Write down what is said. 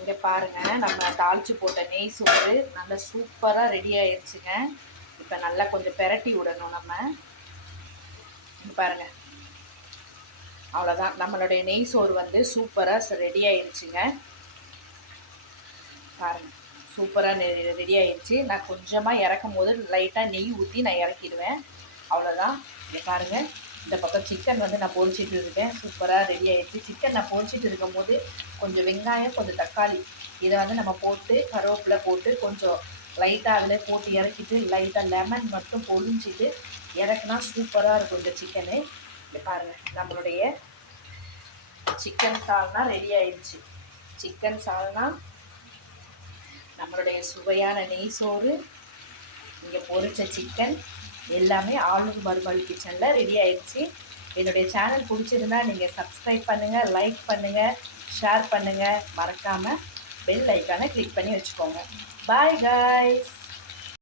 இங்கே பாருங்கள், நம்ம தாளித்து போட்ட நெய் சோறு நல்லா சூப்பராக ரெடி ஆயிடுச்சுங்க. இப்போ நல்லா கொஞ்சம் பெரட்டி விடணும் நம்ம. இங்கே பாருங்கள், அவ்வளோதான், நம்மளுடைய நெய் சோறு வந்து சூப்பராக ரெடி ஆயிடுச்சுங்க. பாருங்கள், சூப்பராக ரெடி ஆயிடுச்சு. நான் கொஞ்சமாக இறக்கும் போது லைட்டாக நெய் ஊற்றி நான் இறக்கிடுவேன். அவ்வளோதான். இங்கே பாருங்கள், இந்த பக்கம் சிக்கன் வந்து நான் பொரிச்சிட்டு இருக்கேன். சூப்பராக ரெடி ஆகிடுச்சு. சிக்கன் நான் பொரிச்சிட்டு இருக்கும் போது கொஞ்சம் வெங்காயம், கொஞ்சம் தக்காளி இதை வந்து நம்ம போட்டு கருவேப்பிலை போட்டு கொஞ்சம் லைட்டாக அதில் போட்டு இறக்கிட்டு லைட்டாக லெமன் மட்டும் பொரிஞ்சிட்டு இறக்குனா சூப்பராக இருக்கும் இந்த சிக்கனு. இங்கே பாருங்கள், நம்மளுடைய சிக்கன் சால்னா ரெடி ஆயிடுச்சு. சிக்கன் சால்னா, நம்மளுடைய சுவையான நெய் சோறு, இங்கே பொரிச்ச சிக்கன் எல்லாமே ஆளுக்கு மறுபடி கிச்சனில் ரெடி ஆயிடுச்சு. என்னுடைய சேனல் பிடிச்சிருந்தா நீங்கள் சப்ஸ்கிரைப் பண்ணுங்கள், லைக் பண்ணுங்கள், ஷேர் பண்ணுங்கள். மறக்காமல் பெல் ஐக்கானை கிளிக் பண்ணி வச்சுக்கோங்க. Bye guys.